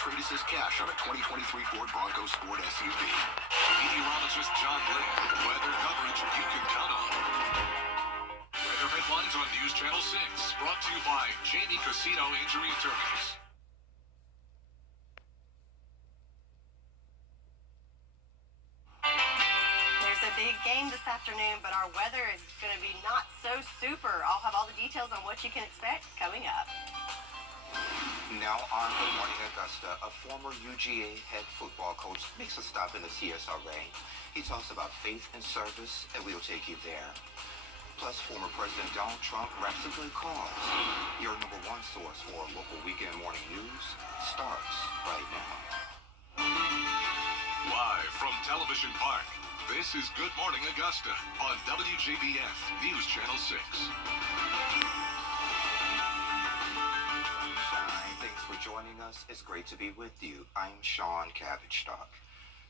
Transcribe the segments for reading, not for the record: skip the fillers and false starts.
trade assist cash on a 2023 Ford Bronco Sport SUV. Meteorologist John Lynn. Weather coverage you can count on. Weather headlines on News Channel 6. Brought to you by Jamie Casino Injury Attorneys. Big game this afternoon, but our weather is going to be not so super. I'll have all the details on what you can expect coming up. Now on Good Morning Augusta, a former UGA head football coach makes a stop in the CSRA. He talks about faith and service, and we'll take you there. Plus, former President Donald Trump raps a good cause. Your number one source for local weekend morning news starts right now. Live from Television Park, this is Good Morning Augusta on WJBF News Channel 6. Sunshine, thanks for joining us. It's great to be with you. I'm Sean Cabbage-Stock.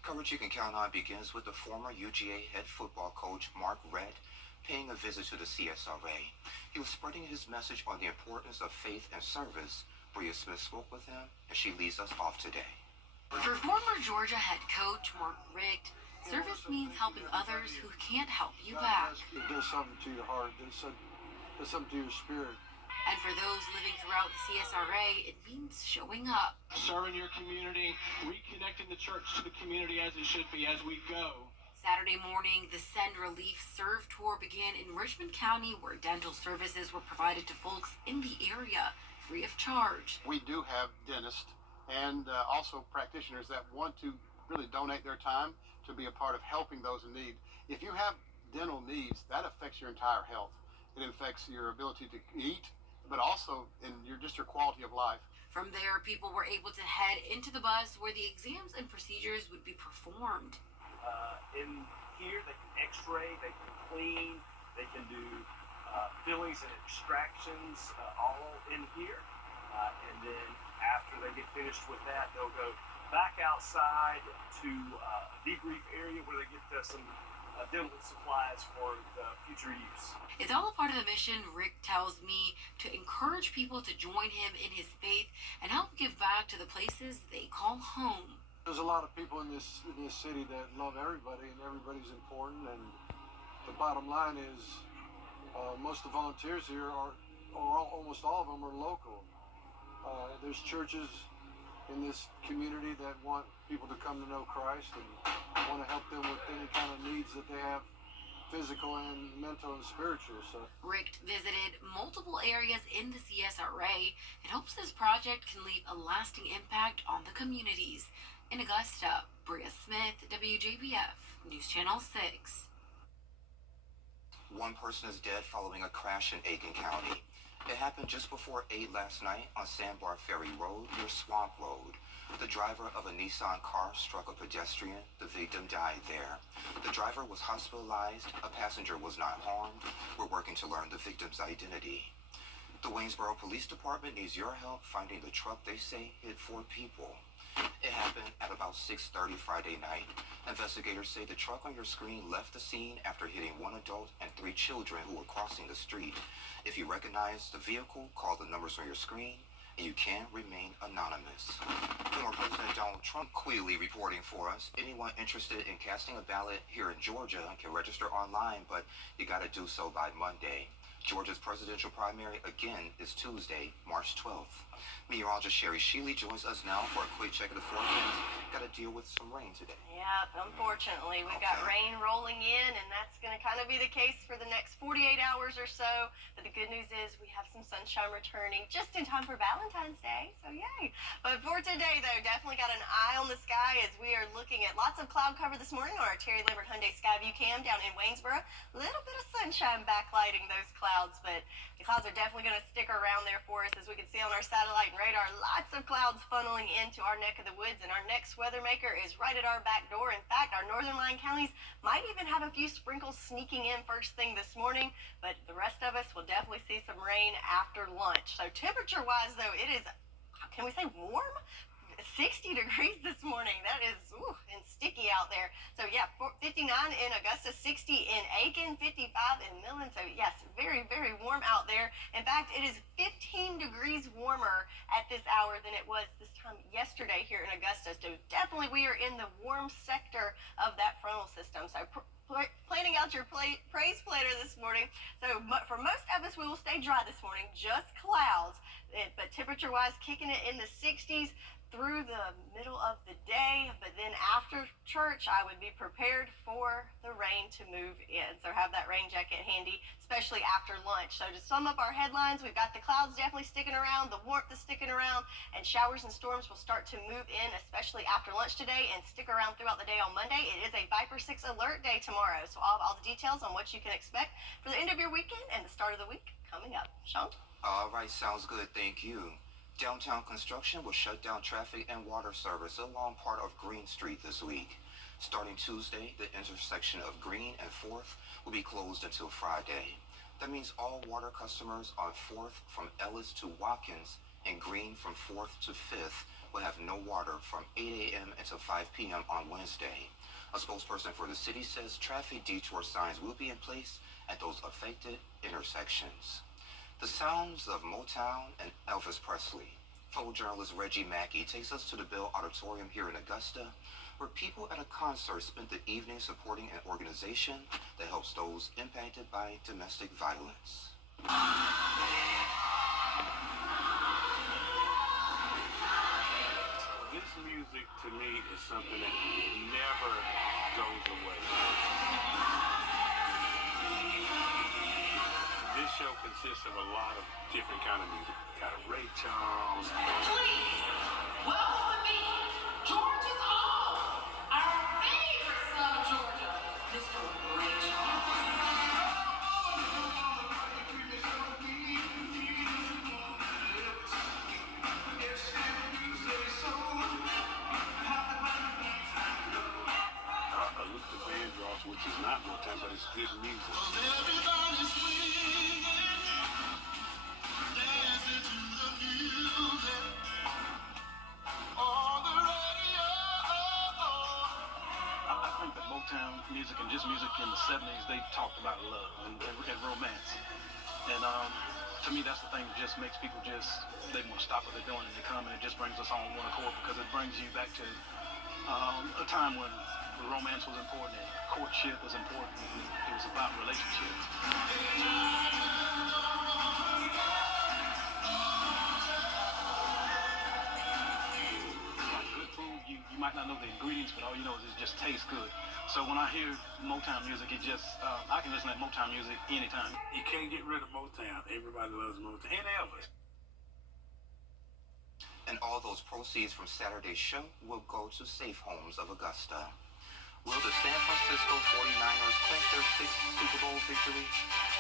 Coverage you can count on begins with the former UGA head football coach Mark Redd paying a visit to the CSRA. He was spreading his message on the importance of faith and service. Bria Smith spoke with him, and she leads us off today. For former Georgia head coach Mark Redd, service means helping others who can't help you back. It does something to your heart. It does something to your spirit. And for those living throughout the CSRA, it means showing up. Serving your community, reconnecting the church to the community as it should be as we go. Saturday morning, the Send Relief Serve Tour began in Richmond County, where dental services were provided to folks in the area free of charge. We do have dentists and also practitioners that want to really donate their time to be a part of helping those in need. If you have dental needs, that affects your entire health. It affects your ability to eat, but also in your quality of life. From there, people were able to head into the bus where the exams and procedures would be performed. In here, they can x-ray, they can clean, they can do fillings and extractions all in here. And then after they get finished with that, they'll go back outside to a debrief area where they get some dental supplies for the future use. It's all a part of the mission, Rick tells me, to encourage people to join him in his faith and help give back to the places they call home. There's a lot of people in this city that love everybody, and everybody's important. And the bottom line is, most of the volunteers here almost all of them are local. There's churches in this community that want people to come to know Christ and want to help them with any kind of needs that they have, physical and mental and spiritual. So Rick visited multiple areas in the CSRA and hopes this project can leave a lasting impact on the communities. In Augusta, Bria Smith, WJBF, News Channel 6. One person is dead following a crash in Aiken County. It happened just before 8 last night on Sandbar Ferry Road near Swamp Road. The driver of a Nissan car struck a pedestrian. The victim died there. The driver was hospitalized. A passenger was not harmed. We're working to learn the victim's identity. The Waynesboro Police Department needs your help finding the truck they say hit 4 people. It happened at about 6:30 Friday night. Investigators say the truck on your screen left the scene after hitting 1 adult and 3 children who were crossing the street. If you recognize the vehicle, call the numbers on your screen, and you can remain anonymous. Former President Donald Trump quickly reporting for us. Anyone interested in casting a ballot here in Georgia can register online, but you got to do so by Monday. Georgia's presidential primary, again, is Tuesday, March 12th. Meteorologist Sherry Sheely joins us now for a quick check of the forecast. Got to deal with some rain today. Yep, unfortunately, we've got rain rolling in, and that's going to kind of be the case for the next 48 hours or so. But the good news is we have some sunshine returning just in time for Valentine's Day, so yay. But for today, though, definitely got an eye on the sky as we are looking at lots of cloud cover this morning on our Terry Lambert Hyundai Skyview Cam down in Waynesboro. A little bit of sunshine backlighting those clouds, but the clouds are definitely going to stick around there for us, as we can see on our satellite and radar. Lots of clouds funneling into our neck of the woods, and our next weather maker is right at our back door. In fact, our northern line counties might even have a few sprinkles sneaking in first thing this morning, but the rest of us will definitely see some rain after lunch. So temperature-wise, though, it is, can we say warm? 60 degrees this morning. That is, and still sticky out there. So yeah, 59 in Augusta, 60 in Aiken, 55 in Millen. So yes, very, very warm out there. In fact, it is 15 degrees warmer at this hour than it was this time yesterday here in Augusta. So definitely we are in the warm sector of that frontal system. So planning out your praise planner this morning. So for most of us, we will stay dry this morning, just clouds, but temperature-wise, kicking it in the 60s through the middle of the day. But then after church, I would be prepared for the rain to move in. So have that rain jacket handy, especially after lunch. So to sum up our headlines, we've got the clouds definitely sticking around, the warmth is sticking around, and showers and storms will start to move in, especially after lunch today, and stick around throughout the day on Monday. It is a Viper 6 alert day tomorrow. So I'll have all the details on what you can expect for the end of your weekend and the start of the week coming up. Sean? All right, sounds good. Thank you. Downtown construction will shut down traffic and water service along part of Green Street this week. Starting Tuesday, the intersection of Green and 4th will be closed until Friday. That means all water customers on 4th from Ellis to Watkins and Green from 4th to 5th will have no water from 8 a.m. until 5 p.m. on Wednesday. A spokesperson for the city says traffic detour signs will be in place at those affected intersections. The sounds of Motown and Elvis Presley. Photojournalist Reggie Mackey takes us to the Bell Auditorium here in Augusta, where people at a concert spent the evening supporting an organization that helps those impacted by domestic violence. This music to me is something that never goes away. This show consists of a lot of different kind of music. Got a Ray Charles. Please, welcome with me, Georgia's own, our favorite son of Georgia, Mr. Ray Luther Vandross, which is not Motown, but it's good music. I think that Motown music and just music in the 70s, they talked about love and romance. And to me, that's the thing that just makes people they want to stop what they're doing and they come, and it just brings us on one accord because it brings you back to a time when romance was important and courtship was important. And it was about relationships. Like good food, you might not know the ingredients, but all you know is it just tastes good. So when I hear Motown music, it just I can listen to Motown music anytime. You can't get rid of Motown. Everybody loves Motown. And Elvis. And all those proceeds from Saturday's show will go to Safe Homes of Augusta. Will the San Francisco 49ers clinch their 6th Super Bowl victory?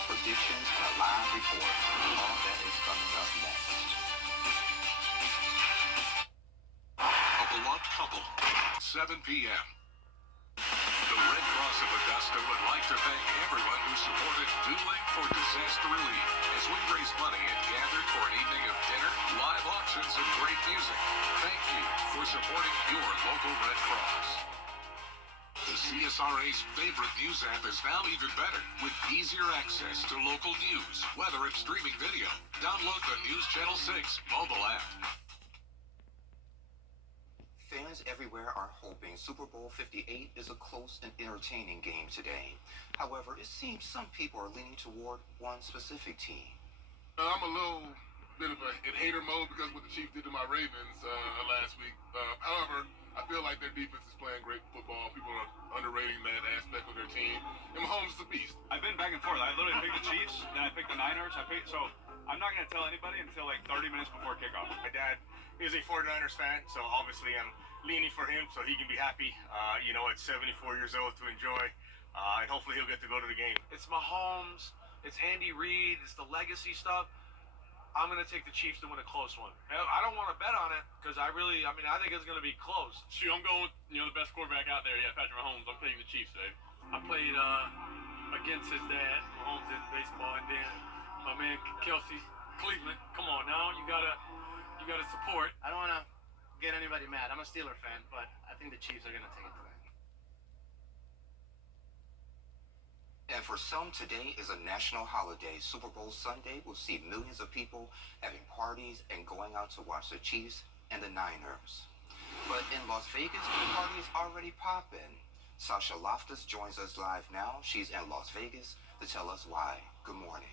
Predictions and a live report. All that is coming up next. A beloved couple, 7 p.m. The Red Cross of Augusta would like to thank everyone who supported Dueling for Disaster Relief as we raise money and gathered for an evening of dinner, live auctions, and great music. Thank you for supporting your local Red Cross. The CSRA's favorite news app is now even better with easier access to local news, weather, and streaming video. Download the News Channel 6 mobile app. Fans everywhere are hoping Super Bowl 58 is a close and entertaining game today. However, it seems some people are leaning toward one specific team. I'm a little bit of in hater mode because what the Chiefs did to my Ravens last week. However, I feel like their defense is playing great football. People are underrating that aspect of their team. And Mahomes is a beast. I've been back and forth. I literally picked the Chiefs, then I picked the Niners. So I'm not going to tell anybody until like 30 minutes before kickoff. My dad is a 49ers fan, so obviously I'm leaning for him so he can be happy, at 74 years old to enjoy. And hopefully he'll get to go to the game. It's Mahomes. It's Andy Reid. It's the legacy stuff. I'm going to take the Chiefs to win a close one. I don't want to bet on it because I think it's going to be close. Shoot, I'm going with, the best quarterback out there. Yeah, Patrick Mahomes. I'm taking the Chiefs, Dave. I played against his dad, Mahomes, in baseball, and then my man Kelsey, Cleveland. Come on now, you gotta support. I don't want to get anybody mad. I'm a Steeler fan, but I think the Chiefs are going to take it tonight. And for some, today is a national holiday. Super Bowl Sunday will see millions of people having parties and going out to watch the Chiefs and the Niners. But in Las Vegas, the party is already popping. Sasha Loftus joins us live now. She's in Las Vegas to tell us why. Good morning.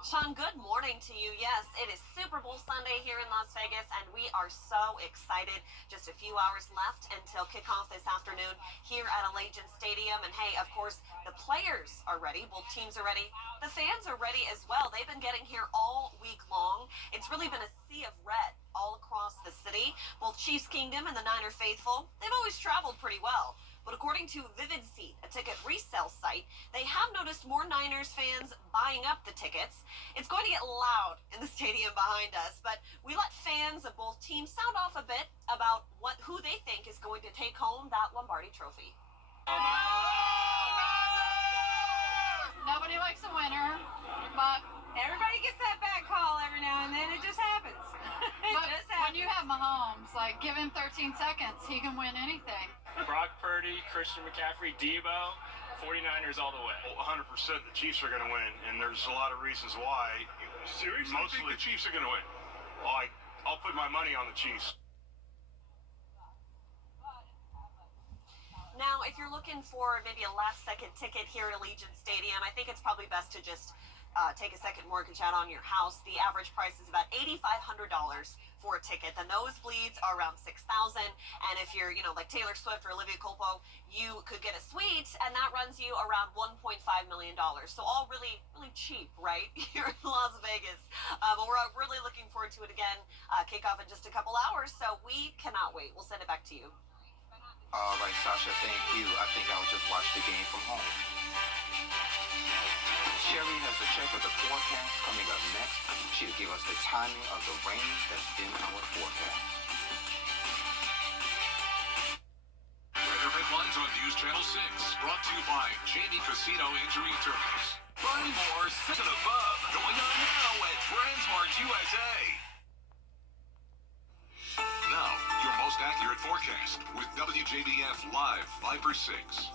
Sean, good morning to you. Yes, it is Super Bowl Sunday here in Las Vegas, and we are so excited. Just a few hours left until kickoff this afternoon here at Allegiant Stadium. And hey, of course, the players are ready. Both teams are ready. The fans are ready as well. They've been getting here all week long. It's really been a sea of red all across the city. Both Chiefs Kingdom and the Niner faithful, they've always traveled pretty well. But according to Vivid Seat, a ticket resale site, they have noticed more Niners fans buying up the tickets. It's going to get loud in the stadium behind us, but we let fans of both teams sound off a bit about who they think is going to take home that Lombardi trophy. Nobody likes a winner, but everybody gets that bad call every now and then. It just happens. When you have Mahomes, like, give him 13 seconds, he can win anything. Brock Purdy, Christian McCaffrey, Debo, 49ers all the way. 100% the Chiefs are going to win, and there's a lot of reasons why. Seriously? Mostly Think the Chiefs are going to win? I'll put my money on the Chiefs. Now, if you're looking for maybe a last-second ticket here at Allegiant Stadium, I think it's probably best to just take a second mortgage out on your house. The average price is about $8,500 for a ticket. The nosebleeds are around $6,000, and if you're, like Taylor Swift or Olivia Culpo, you could get a suite, and that runs you around $1.5 million. So all really, really cheap, right, here in Las Vegas. But we're really looking forward to it again. Kickoff in just a couple hours, so we cannot wait. We'll send it back to you. All right, Sasha, thank you. I think I'll just watch the game from home. Sherry has a check of the forecast coming up next. She'll give us the timing of the rain that's in our forecast. Weather headlines on News Channel 6, brought to you by Jamie Casino Injury Attorneys. Find more Six and Above going on now at Brandsmart USA. Now, your most accurate forecast with WJBF Live 5/6.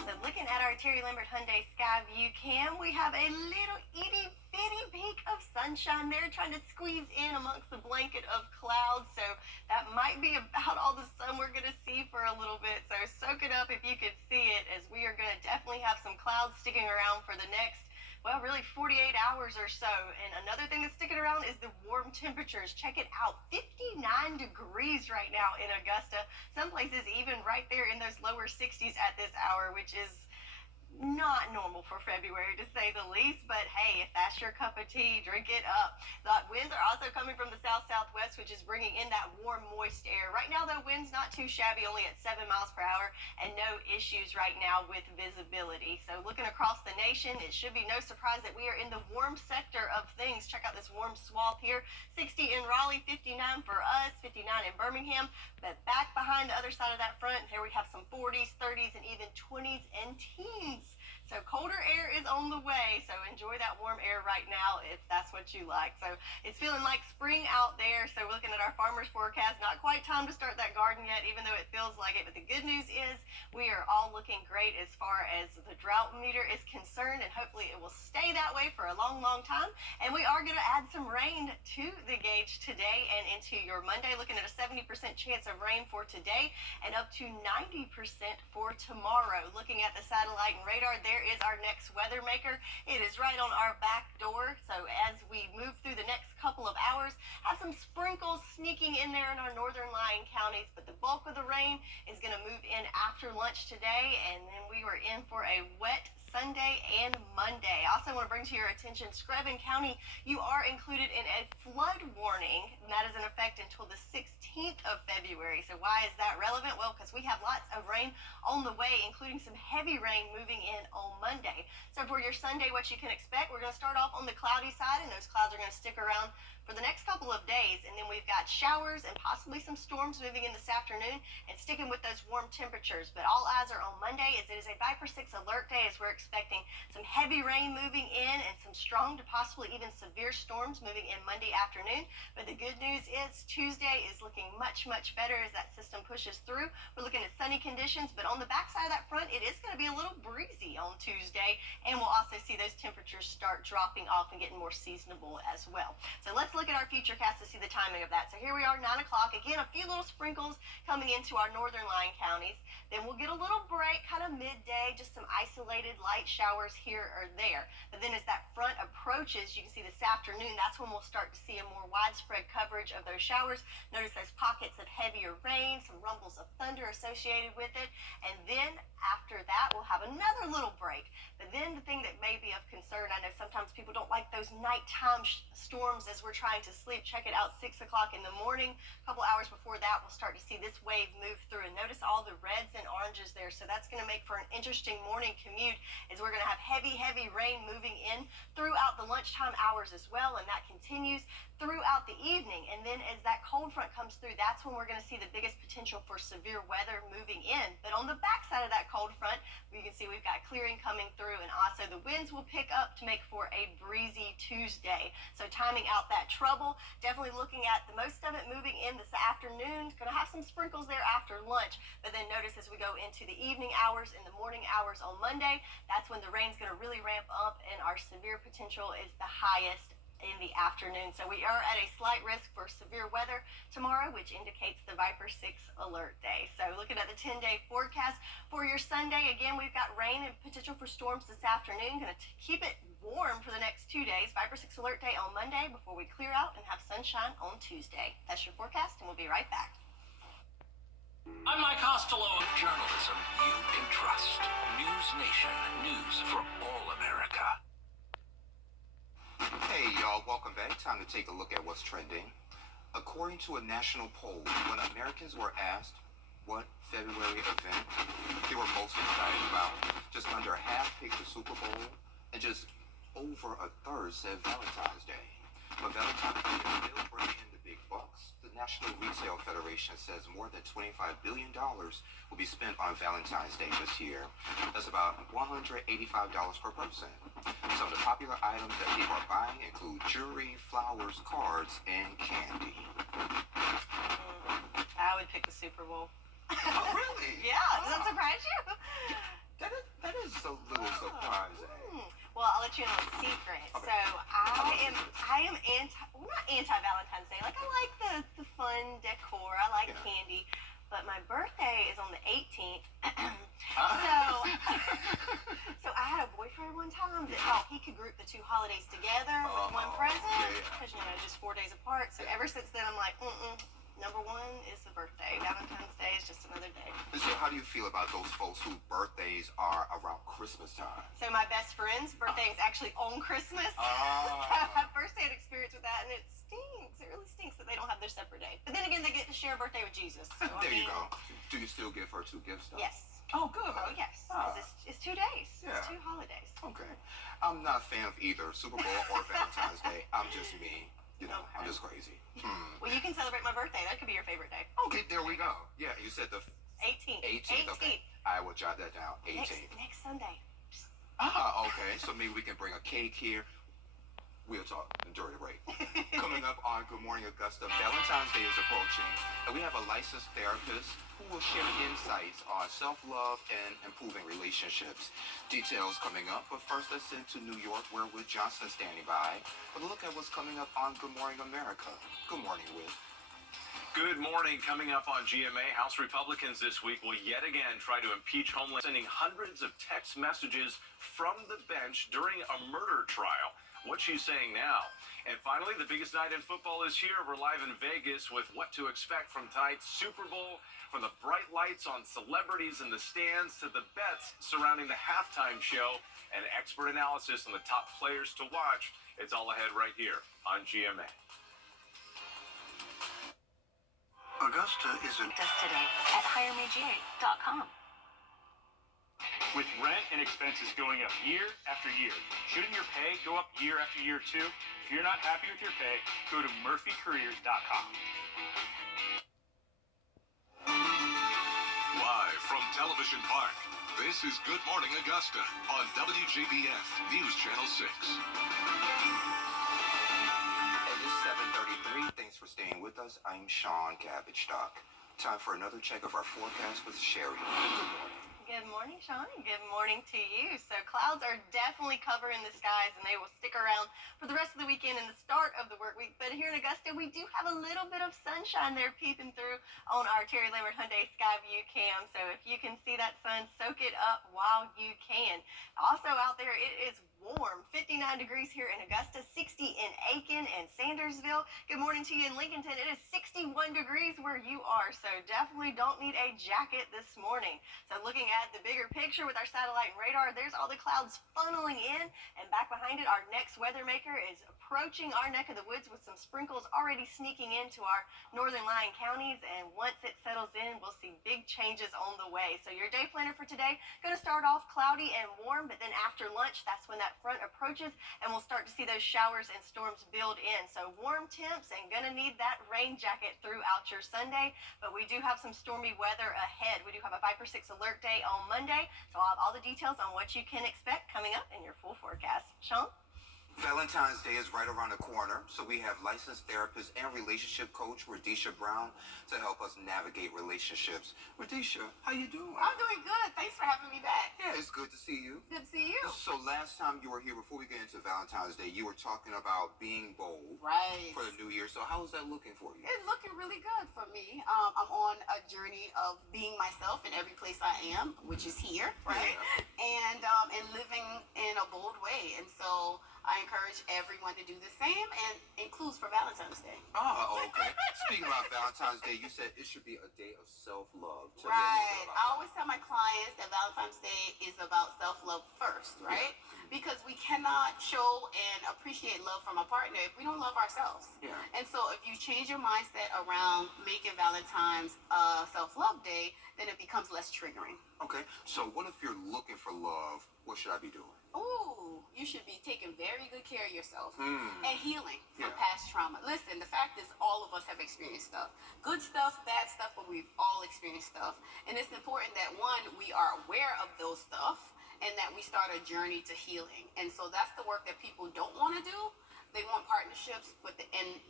So looking at our Terry Lambert Hyundai Skyview cam, we have a little itty bitty peak of sunshine there trying to squeeze in amongst the blanket of clouds. So that might be about all the sun we're going to see for a little bit. So soak it up if you could see it, as we are going to definitely have some clouds sticking around for the next, well, really 48 hours or so. And another thing that's sticking around is the warm temperatures. Check it out, 59 degrees right now in Augusta. Some places even right there in those lower 60s at this hour, which is not normal for February, to say the least. But hey, if that's your cup of tea, drink it up. The winds are also coming from the south-southwest, which is bringing in that warm, moist air. Right now, though, wind's not too shabby, only at 7 miles per hour, and no issues right now with visibility. So looking across the nation, it should be no surprise that we are in the warm sector of things. Check out this warm swath here. 60 in Raleigh, 59 for us, 59 in Birmingham. But back behind the other side of that front, here we have some 40s, 30s, and even 20s and teens. So colder air is on the way, so enjoy that warm air right now if that's what you like. So it's feeling like spring out there. So we're looking at our farmer's forecast. Not quite time to start that garden yet, even though it feels like it. But the good news is we are all looking great as far as the drought meter is concerned, and hopefully it will stay that way for a long, long time. And we are going to add some rain to the gauge today and into your Monday, looking at a 70% chance of rain for today and up to 90% for tomorrow. Looking at the satellite and radar, there is our next weather maker. It is right on our back door. So as we move through the next couple of hours, have some sprinkles sneaking in there in our northern lying counties, but the bulk of the rain is going to move in after lunch today, and then we are in for a wet Sunday and Monday. I also want to bring to your attention Screven County. You are included in a flood warning, and that is in effect until the 16th of February. So why is that relevant? Well, because we have lots of rain on the way, including some heavy rain moving in on Monday. So for your Sunday, what you can expect, we're going to start off on the cloudy side, and those clouds are going to stick around for the next couple of days, and then we've got showers and possibly some storms moving in this afternoon and sticking with those warm temperatures. But all eyes are on Monday, as it is a Viper 6 alert day, as we're expecting some heavy rain moving in and some strong to possibly even severe storms moving in Monday afternoon. But the good news is. Tuesday is looking much, much better as that system pushes through. We're looking at sunny conditions, but on the backside of that front, it is going to be a little breezy on Tuesday, and we'll also see those temperatures start dropping off and getting more seasonable as well. So let's look at our futurecast to see the timing of that. So here we are, 9 o'clock. Again, a few little sprinkles coming into our northern line counties. Then we'll get a little break, kind of midday, just some isolated light showers here or there. But then as that front approaches, you can see this afternoon, that's when we'll start to see a more widespread coverage of those showers. Notice those pockets of heavier rain, some rumbles of thunder associated with it. And then after that, we'll have another little break. But then the thing that may be of concern, I know sometimes people don't like those nighttime storms as we're trying to sleep. Check it out, 6 o'clock in the morning. A couple hours before that, we'll start to see this wave move through. And notice all the reds and oranges there. So that's going to make for an interesting morning commute as we're going to have heavy, heavy rain moving in throughout the lunchtime hours as well. And that continues throughout the evening. And then as that cold front comes through, that's when we're going to see the biggest potential for severe weather moving in. But on the backside of that cold front, you can see we've got clearing coming through, and also the winds will pick up to make for a breezy Tuesday. So timing out that trouble, definitely looking at the most of it moving in this afternoon. Going to have some sprinkles there after lunch, but then notice as we go into the evening hours and the morning hours on Monday, that's when the rain's going to really ramp up and our severe potential is the highest in the afternoon. So we are at a slight risk for severe weather tomorrow, which indicates the Viper 6 alert day. So looking at the 10-day forecast for your Sunday, again, we've got rain and potential for storms this afternoon. Going to keep it warm for the next 2 days. Viper 6 alert day on Monday before we clear out and have sunshine on Tuesday. That's your forecast, and we'll be right back. I'm Mike Costello. Journalism you can trust. News Nation. News for all America. Hey y'all, welcome back. Time to take a look at what's trending. According to a national poll, when Americans were asked what February event they were most excited about, just under half picked the Super Bowl, and just over a third said Valentine's Day. But Valentine's Day is still bringing in the big bucks. The National Retail Federation says more than $25 billion will be spent on Valentine's Day this year. That's about $185 per person. Some of the popular items that people are buying include jewelry, flowers, cards, and candy. I would pick the Super Bowl. Oh, really? Yeah, does that surprise you? That is a little surprising. Well, I'll let you know a secret. Okay. So I am not anti-Valentine's Day. Like, I like the fun decor. I like candy. But my birthday is on the 18th. So I had a boyfriend one time that thought he could group the two holidays together with one present. Because, just 4 days apart. So ever since then, I'm like, number one is the birthday. Valentine's Day is just another day. So how do you feel about those folks whose birthdays are around Christmas time? So my best friend's birthday is actually on Christmas. So I have first-hand experience with that, and it stinks. It really stinks that they don't have their separate day. But then again, they get to share a birthday with Jesus. So, you go. Do you still give her 2 gifts, though? Yes. Oh, good. Oh, yes. Because it's 2 days. Yeah. It's 2 holidays. Okay. I'm not a fan of either Super Bowl or Valentine's Day. I'm just me. I'm just crazy. Well, you can celebrate my birthday. That could be your favorite day. Okay, there we go. Yeah, you said the 18th. 18th. Okay. I will jot that down. 18th. Next Sunday. Okay. So maybe we can bring a cake here. We'll talk during the break. Coming up on Good Morning Augusta, Valentine's Day is approaching, and we have a licensed therapist who will share insights on self-love and improving relationships. Details coming up, but first let's send to New York, where Whit Johnson is standing by. But look at what's coming up on Good Morning America. Good morning, Whit. Good morning. Coming up on GMA, House Republicans this week will yet again try to impeach Homeland, sending hundreds of text messages from the bench during a murder trial. What she's saying now. And finally, the biggest night in football is here. We're live in Vegas with what to expect from tonight's Super Bowl, from the bright lights on celebrities in the stands to the bets surrounding the halftime show and expert analysis on the top players to watch. It's all ahead right here on GMA. Augusta is in Just today at HireMeGA.com. With rent and expenses going up year after year, shouldn't your pay go up year after year too? If you're not happy with your pay, go to MurphyCareers.com. live from Television Park. This is Good Morning Augusta on WJBF News Channel 6. It is 7:33. Thanks for staying with us. I'm Sean Cabbage Stock. Time for another check of our forecast with Sherry. Good morning. Good morning, Sean, and good morning to you. So clouds are definitely covering the skies, and they will stick around for the rest of the weekend and the start of the work week. But here in Augusta, we do have a little bit of sunshine there peeping through on our Terry Lambert Hyundai Skyview cam. So if you can see that sun, soak it up while you can. Also out there, it is warm, 59 degrees here in Augusta, 60 in Aiken and Sandersville. Good morning to you in Lincolnton. It is 61 degrees where you are, so definitely don't need a jacket this morning. So looking at the bigger picture with our satellite and radar, there's all the clouds funneling in, and back behind it, our next weather maker is approaching our neck of the woods with some sprinkles already sneaking into our northern lying counties, and once it settles in, we'll see big changes on the way. So your day planner for today, going to start off cloudy and warm, but then after lunch, that's when that front approaches, and we'll start to see those showers and storms build in. So warm temps and going to need that rain jacket throughout your Sunday, but we do have some stormy weather ahead. We do have a 5 for 6 alert day on Monday, so I'll have all the details on what you can expect coming up in your full forecast. Sean? Valentine's Day is right around the corner, so we have licensed therapist and relationship coach Radisha Brown to help us navigate relationships. Radisha, how you doing? I'm doing good. Thanks for having me back. Yeah, it's good to see you. Good to see you. So last time you were here, before we get into Valentine's Day, you were talking about being bold Right. for the new year. So how is that looking for you? It's looking really good for me. I'm on a journey of being myself in every place I am, which is here, right? Yeah. And living in a bold way. And so I encourage everyone to do the same, and includes for Valentine's Day. Oh, okay. Speaking about Valentine's Day, you said it should be a day of self-love. Tell me a little bit Right. about I that. always tell my clients that Valentine's Day is about self-love first, right? Because we cannot show and appreciate love from a partner if we don't love ourselves. Yeah. And so if you change your mindset around making Valentine's a self-love day, then it becomes less triggering. Okay. So what if you're looking for love? What should I be doing? Ooh, you should be taking very good care of yourself Mm. and healing from Yeah. past trauma. Listen, the fact is all of us have experienced stuff. Good stuff, bad stuff, but we've all experienced stuff. And it's important that, one, we are aware of those stuff and that we start a journey to healing. And so that's the work that people don't want to do. They want partnerships, but and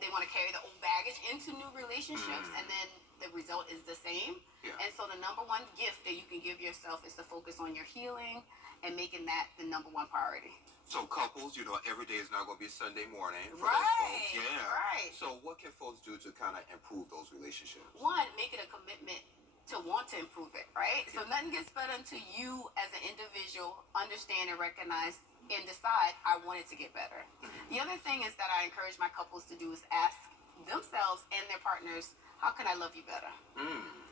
they want to carry the old baggage into new relationships, and then the result is the same. Yeah. And so the number one gift that you can give yourself is to focus on your healing and making that the number one priority. So couples, every day is not going to be Sunday morning for Right, those folks. Yeah. right. So what can folks do to kind of improve those relationships? One, make it a commitment to want to improve it, right? So nothing gets better until you as an individual understand and recognize and decide, I want it to get better. The other thing is that I encourage my couples to do is ask themselves and their partners, how can I love you better?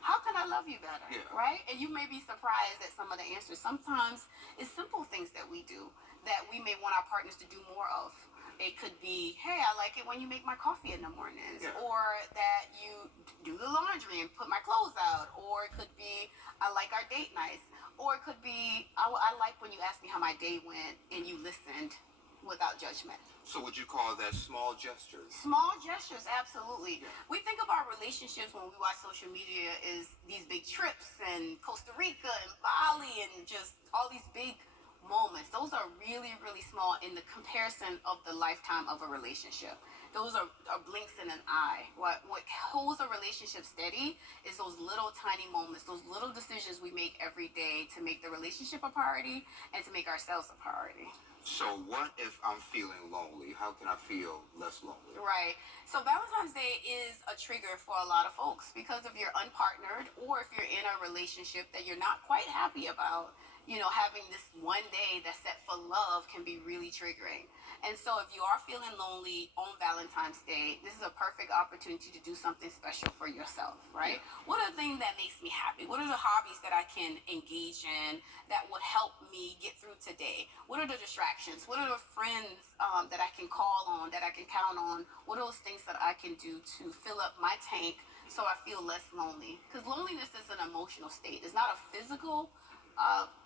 How can I love you better? Yeah. Right? And you may be surprised at some of the answers. Sometimes it's simple things that we do that we may want our partners to do more of. It could be, hey, I like it when you make my coffee in the mornings, Yeah. or that you do the laundry and put my clothes out, or it could be, I like our date nights, or it could be, I like when you ask me how my day went and you listened without judgment. So would you call that small gestures? Small gestures, absolutely. Yeah. We think of our relationships when we watch social media as these big trips and Costa Rica and Bali and just all these big moments. Those are really, really small in the comparison of the lifetime of a relationship. Those are blinks in an eye. What holds a relationship steady is those little tiny moments, those little decisions we make every day to make the relationship a priority and to make ourselves a priority. So what if I'm feeling lonely? How can I feel less lonely? Right. So Valentine's Day is a trigger for a lot of folks because if you're unpartnered or if you're in a relationship that you're not quite happy about, having this one day that's set for love can be really triggering. And so if you are feeling lonely on Valentine's Day, this is a perfect opportunity to do something special for yourself, right? Yeah. What are the things that makes me happy? What are the hobbies that I can engage in that would help me get through today? What are the distractions? What are the friends that I can call on, that I can count on? What are those things that I can do to fill up my tank so I feel less lonely? Because loneliness is an emotional state. It's not a physical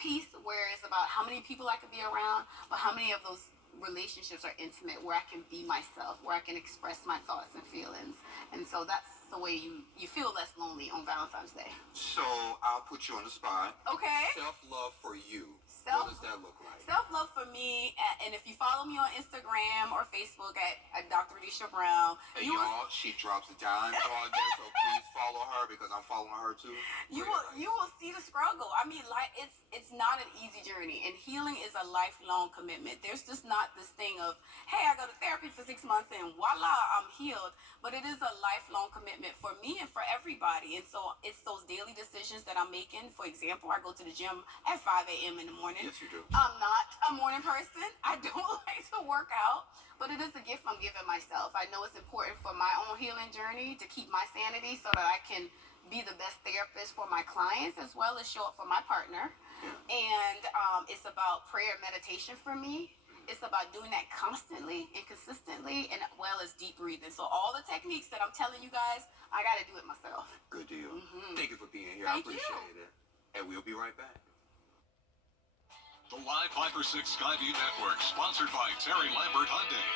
piece where it's about how many people I could be around, but how many of those relationships are intimate where I can be myself, where I can express my thoughts and feelings. And so that's the way you feel less lonely on Valentine's Day. So I'll put you on the spot. Okay. Self-love for you. What does that look like? Self-love for me, and if you follow me on Instagram or Facebook at Dr. Radisha Brown, Hey, y'all, she drops dimes on there, so please follow her because I'm following her too. you will see the struggle. I mean, like it's not an easy journey, and healing is a lifelong commitment. There's just not this thing of, hey, I go to therapy for 6 months and voila, I'm healed. But it is a lifelong commitment for me and for everybody. And so it's those daily decisions that I'm making. For example, I go to the gym at 5 a.m. in the morning. Yes, you do. I'm not a morning person. I don't like to work out, but it is a gift I'm giving myself. I know it's important for my own healing journey to keep my sanity so that I can be the best therapist for my clients as well as show up for my partner. And it's about prayer and meditation for me. It's about doing that constantly and consistently, and well as deep breathing. So all the techniques that I'm telling you guys, I got to do it myself. Good deal. Thank you for being here. Thank I appreciate it. And we'll be right back. The Live Viper 6 Skyview Network, sponsored by Terry Lambert Hyundai.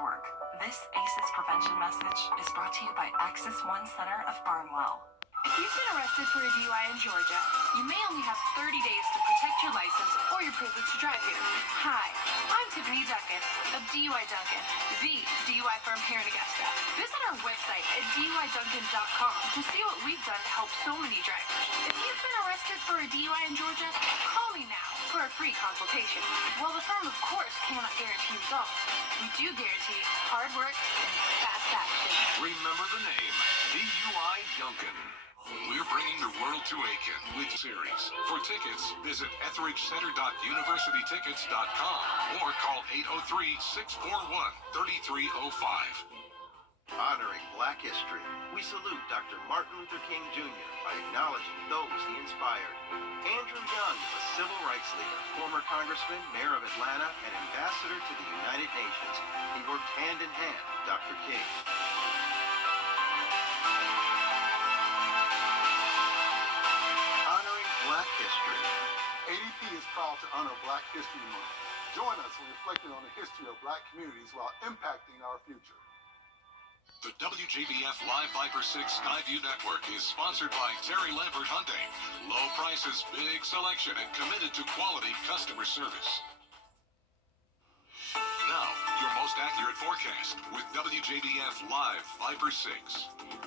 .org. This ACEs prevention message is brought to you by Access One Center of Barnwell. If you've been arrested for a DUI in Georgia, you may only have 30 days to protect your license or your privilege to drive here. Hi, I'm Tiffany Duncan of DUI Duncan, the DUI firm here in Augusta. Visit our website at DUIDuncan.com to see what we've done to help so many drivers. If you've been arrested for a DUI in Georgia, call me now for a free consultation. While the firm, of course, cannot guarantee results, we do guarantee hard work and fast action. Remember the name, DUI Duncan. We're bringing the world to Aiken with series. For tickets, visit EtheridgeCenter.UniversityTickets.com or call 803-641-3305. Honoring Black history, we salute Dr. Martin Luther King Jr. by acknowledging those he inspired. Andrew Young is a civil rights leader, former congressman, mayor of Atlanta, and ambassador to the United Nations. He worked hand in hand with Dr. King. Black history. ADP is proud to honor Black History Month. Join us in reflecting on the history of Black communities while impacting our future. The WJBF Live Viper 6 Skyview Network is sponsored by Terry Lambert Hyundai. Low prices, big selection, and committed to quality customer service. Now, your most accurate forecast with WJBF Live Viper 6.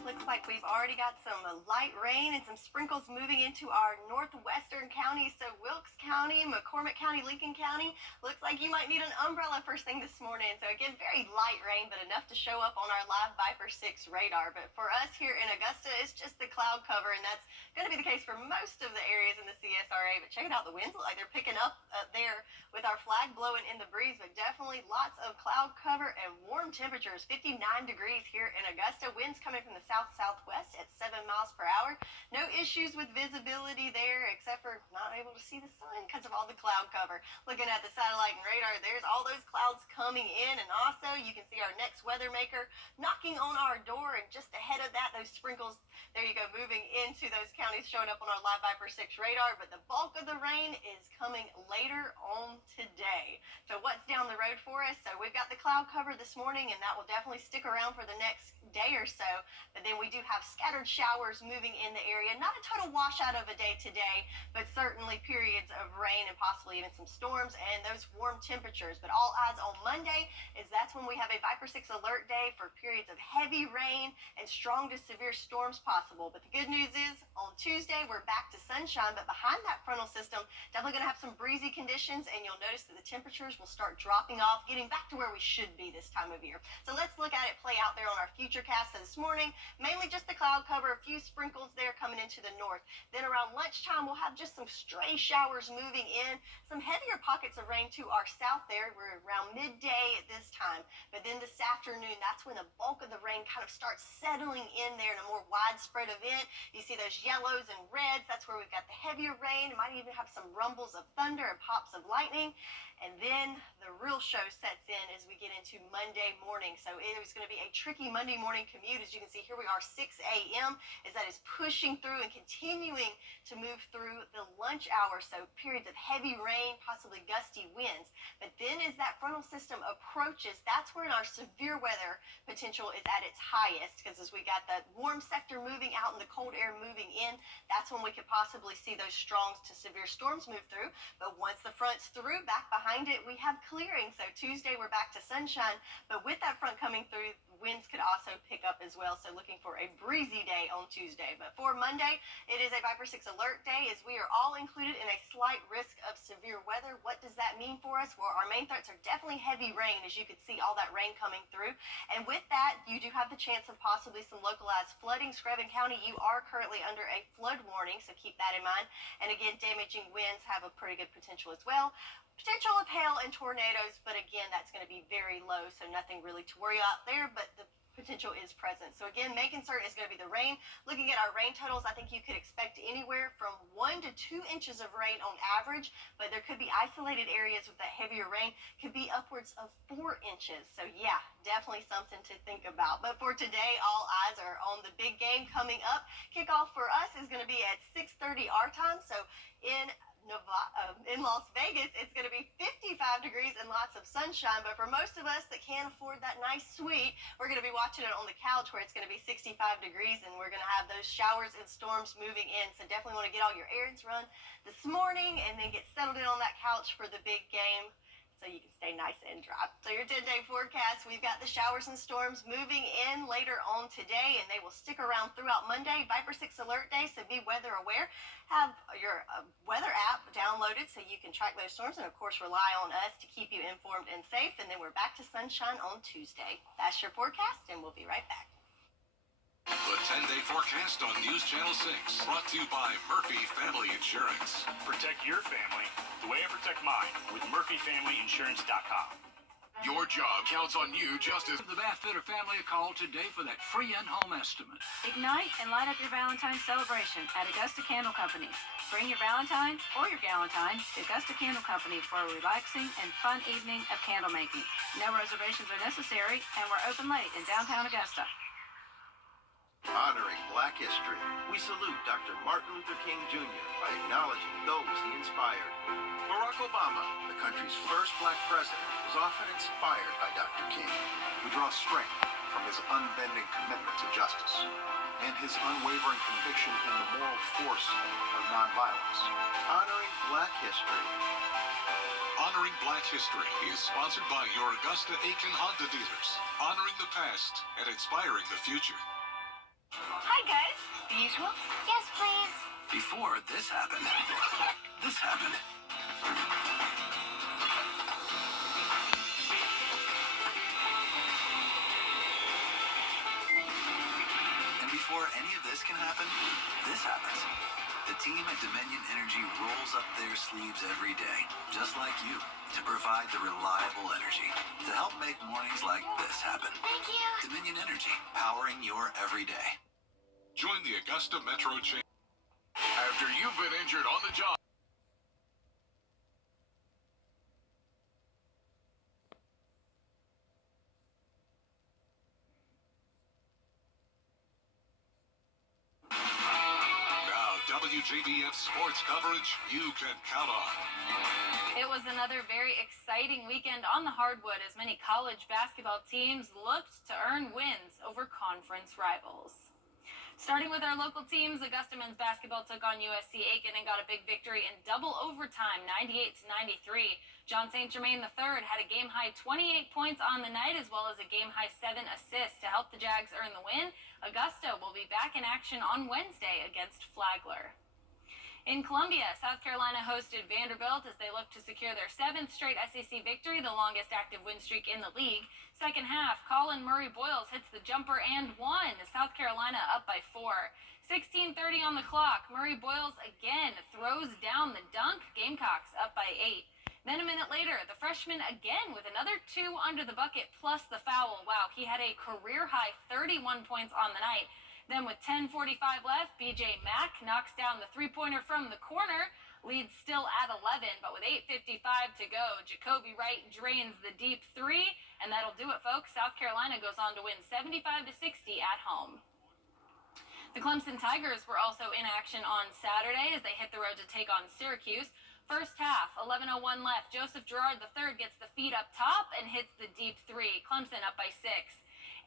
Looks like we've already got some light rain and some sprinkles moving into our northwestern counties. So Wilkes County, McCormick County, Lincoln County. Looks like you might need an umbrella first thing this morning. So again, very light rain, but enough to show up on our Live Viper 6 radar. But for us here in Augusta, it's just the cloud cover, and that's going to be the case for most of the areas in the CSRA. But check it out, the winds look like they're picking up there with our flag blowing in the breeze, but definitely lots of cloud cover and warm temperatures. 59 degrees here in Augusta. Winds coming from the south-southwest at 7 miles per hour. No issues with visibility there except for not able to see the sun because of all the cloud cover. Looking at the satellite and radar, there's all those clouds coming in, and also you can see our next weather maker knocking on our door, and just ahead of that, those sprinkles, there you go, moving into those counties showing up on our Live Viper 6 radar, but the bulk of the rain is coming later on today. So what's down the road for us? So we've got the cloud cover this morning, and that will definitely stick around for the next day or so. But then we do have scattered showers moving in the area. Not a total washout of a day today, but certainly periods of rain and possibly even some storms and those warm temperatures. But all eyes on Monday, is that's when we have a Viper 6 alert day for periods of heavy rain and strong to severe storms possible. But the good news is on Tuesday, we're back to sunshine, but behind that frontal system, definitely going to have some breezy conditions, and you'll notice that the temperatures will start dropping off, getting back to where we should be this time of year. So let's look at it play out there on our future cast this morning. Mainly just the cloud cover, a few sprinkles there coming into the north. Then around lunchtime, we'll have just some stray showers moving in, some heavier pockets of rain to our south there. We're around midday at this time. But then this afternoon, that's when the bulk of the rain kind of starts settling in there in a more widespread event. You see those yellows and reds. That's where we've got the heavier rain. It might even have some rumbles of thunder and pops of lightning. And then the real show sets in as we get into Monday morning. So it is going to be a tricky Monday early morning commute. As you can see, here we are, 6 a.m. as that is pushing through and continuing to move through the lunch hour. So periods of heavy rain, possibly gusty winds. But then as that frontal system approaches, that's when our severe weather potential is at its highest, because as we got that warm sector moving out and the cold air moving in, that's when we could possibly see those strong to severe storms move through. But once the front's through, back behind it, we have clearing. So Tuesday, we're back to sunshine. But with that front coming through, winds could also pick up as well. So looking for a breezy day on Tuesday. But for Monday, it is a Viper 6 alert day, as we are all included in a slight risk of severe weather. What does that mean for us? Well, our main threats are definitely heavy rain, as you could see all that rain coming through. And with that, you do have the chance of possibly some localized flooding. Screven County, you are currently under a flood warning, so keep that in mind. And again, damaging winds have a pretty good potential as well. Potential of hail and tornadoes, but again, that's going to be very low, so nothing really to worry about there, but the potential is present. So again, main concern is going to be the rain. Looking at our rain totals, I think you could expect anywhere from 1 to 2 inches of rain on average, but there could be isolated areas with that heavier rain, could be upwards of 4 inches. So yeah, definitely something to think about. But for today, all eyes are on the big game coming up. Kickoff for us is going to be at 6:30 our time. So in Las Vegas, it's going to be 55 degrees and lots of sunshine. But for most of us that can't afford that nice suite, we're going to be watching it on the couch where it's going to be 65 degrees, and we're going to have those showers and storms moving in. So definitely want to get all your errands run this morning and then get settled in on that couch for the big game, so you can stay nice and dry. So your 10-day forecast, we've got the showers and storms moving in later on today, and they will stick around throughout Monday. Viper 6 alert day, so be weather aware. Have your weather app downloaded so you can track those storms, and of course rely on us to keep you informed and safe. And then we're back to sunshine on Tuesday. That's your forecast, and we'll be right back. The 10-day forecast on News Channel 6, brought to you by Murphy Family Insurance. Protect your family the way I protect mine with MurphyFamilyInsurance.com. Your job counts on you just as... The Bath Fitter family a call today for that free in-home estimate. Ignite and light up your Valentine's celebration at Augusta Candle Company. Bring your Valentine or your Galentine to Augusta Candle Company for a relaxing and fun evening of candle making. No reservations are necessary, and we're open late in downtown Augusta. Honoring Black history, we salute Dr. Martin Luther King Jr. by acknowledging those he inspired. Barack Obama, the country's first black president, was often inspired by Dr. King. We draw strength from his unbending commitment to justice and his unwavering conviction in the moral force of nonviolence. Honoring Black history. Honoring Black History is sponsored by your Augusta Aiken Honda dealers. Honoring the past and inspiring the future. Hi, guys. The usual? Yes, please. Before this happened, this happened. And before any of this can happen, this happens. The team at Dominion Energy rolls up their sleeves every day, just like you, to provide the reliable energy to help make mornings like this happen. Thank you. Dominion Energy, powering your everyday. Join the Augusta Metro chain. After you've been injured on the job. Now, WJBF sports coverage you can count on. It was another very exciting weekend on the hardwood as many college basketball teams looked to earn wins over conference rivals. Starting with our local teams, Augusta men's basketball took on USC Aiken and got a big victory in double overtime, 98-93. John St. Germain III had a game-high 28 points on the night, as well as a game-high 7 assists to help the Jags earn the win. Augusta will be back in action on Wednesday against Flagler. In Columbia, South Carolina hosted Vanderbilt as they looked to secure their 7th straight SEC victory, the longest active win streak in the league. Second half, Colin Murray-Boyles hits the jumper and won. South Carolina up by 4. 16:30 on the clock. Murray-Boyles again throws down the dunk. Gamecocks up by 8. Then a minute later, the freshman again with another 2 under the bucket plus the foul. Wow, he had a career-high 31 points on the night. Then with 10:45 left, BJ Mack knocks down the three-pointer from the corner. Lead still at 11, but with 8:55 to go, Jacoby Wright drains the deep three, and that'll do it, folks. South Carolina goes on to win 75-60 at home. The Clemson Tigers were also in action on Saturday as they hit the road to take on Syracuse. First half, 11:01 left. Joseph Girard III gets the feed up top and hits the deep three. Clemson up by 6.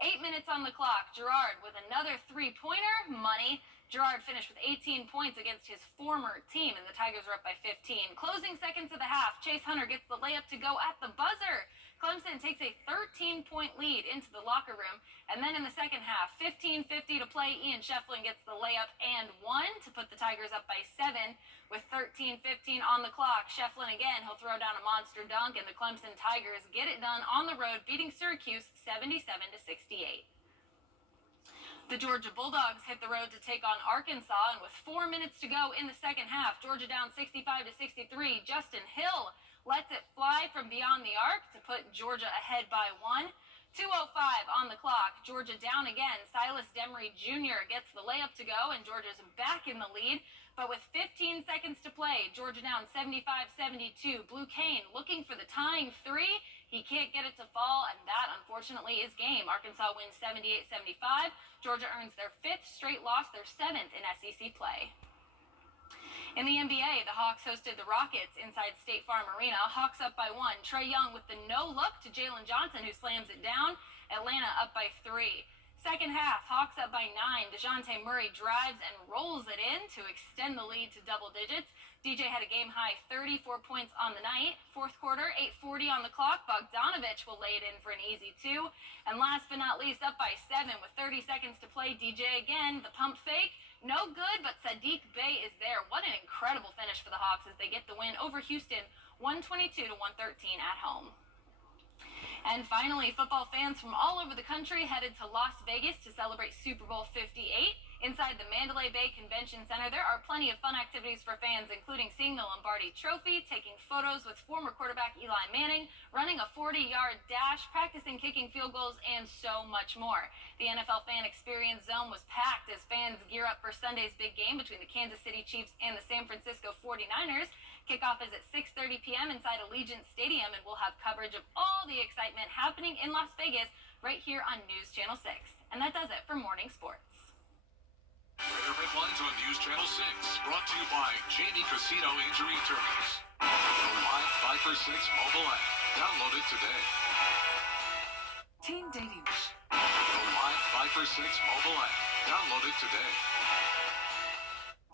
8 minutes on the clock. Girard with another three-pointer. Money. Girard finished with 18 points against his former team, and the Tigers were up by 15. Closing seconds of the half, Chase Hunter gets the layup to go at the buzzer. Clemson takes a 13-point lead into the locker room, and then in the second half, 15:50 to play, Ian Shefflin gets the layup and one to put the Tigers up by 7. With 13:15 on the clock, Shefflin again, he'll throw down a monster dunk, and the Clemson Tigers get it done on the road, beating Syracuse 77-68. The Georgia Bulldogs hit the road to take on Arkansas, and with 4 minutes to go in the second half, Georgia down 65-63. Justin Hill lets it fly from beyond the arc to put Georgia ahead by 1. 2:05 on the clock. Georgia down again. Silas Demery Jr. gets the layup to go, and Georgia's back in the lead. But with 15 seconds to play, Georgia down 75-72. Blue Kane looking for the tying three. He can't get it to fall, and that, unfortunately, is game. Arkansas wins 78-75. Georgia earns their 5th straight loss, their 7th in SEC play. In the NBA, the Hawks hosted the Rockets inside State Farm Arena. Hawks up by 1. Trae Young with the no-look to Jalen Johnson, who slams it down. Atlanta up by 3. Second half, Hawks up by 9. DeJounte Murray drives and rolls it in to extend the lead to double digits. DJ had a game-high 34 points on the night. Fourth quarter, 8:40 on the clock. Bogdanovich will lay it in for an easy 2. And last but not least, up by 7 with 30 seconds to play. DJ again, the pump fake. No good, but Sadiq Bey is there. What an incredible finish for the Hawks as they get the win over Houston, 122-113 at home. And finally, football fans from all over the country headed to Las Vegas to celebrate Super Bowl 58. Inside the Mandalay Bay Convention Center, there are plenty of fun activities for fans, including seeing the Lombardi Trophy, taking photos with former quarterback Eli Manning, running a 40-yard dash, practicing kicking field goals, and so much more. The NFL Fan Experience Zone was packed as fans gear up for Sunday's big game between the Kansas City Chiefs and the San Francisco 49ers. Kickoff is at 6:30 p.m. inside Allegiant Stadium, and we'll have coverage of all the excitement happening in Las Vegas right here on News Channel 6. And that does it for Morning Sports. Raider Headlines on News Channel 6, brought to you by Jamie Casino Injury Attorneys. The live 5-for-6 mobile app. Download it today. Teen dating. The live 5-for-6 mobile app. Download it today.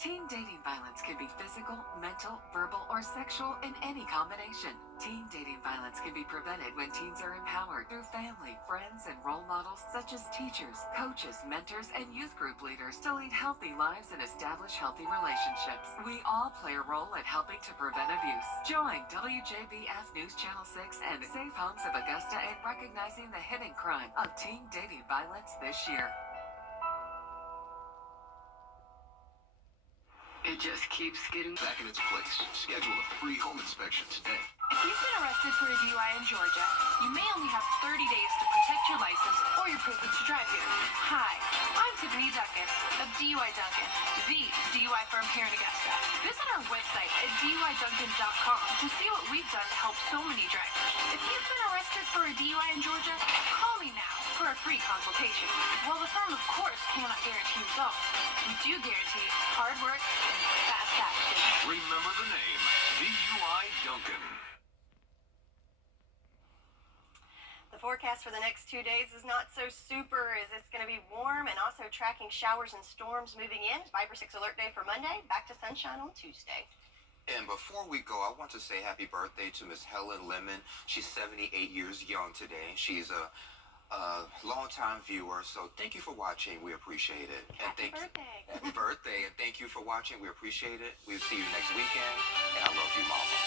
Teen dating violence can be physical, mental, verbal, or sexual in any combination. Teen dating violence can be prevented when teens are empowered through family, friends, and role models such as teachers, coaches, mentors, and youth group leaders to lead healthy lives and establish healthy relationships. We all play a role at helping to prevent abuse. Join WJBF News Channel 6 and Safe Homes of Augusta in recognizing the hidden crime of teen dating violence this year. It just keeps getting back in its place. Schedule a free home inspection today. If you've been arrested for a DUI in Georgia, you may only have 30 days to protect your license or your privilege to drive here. Hi, I'm Tiffany Duckett of DUI Duncan, the DUI firm here in Augusta. Visit our website at DUIDuncan.com to see what we've done to help so many drivers. If you've been arrested for a DUI in Georgia, call me now for a free consultation. While the firm, of course, cannot guarantee results, we do guarantee hard work and fast action. Remember the name, DUI Duncan. The forecast for the next 2 days is not so super, as it's going to be warm and also tracking showers and storms moving in. 5-for-6 alert day for Monday, back to sunshine on Tuesday. And before we go, I want to say happy birthday to Miss Helen Lemon. She's 78 years young today. She's a long-time viewer, so thank you for watching. We appreciate it. And Happy birthday. Happy birthday, and thank you for watching. We appreciate it. We'll see you next weekend, and I love you, Mama.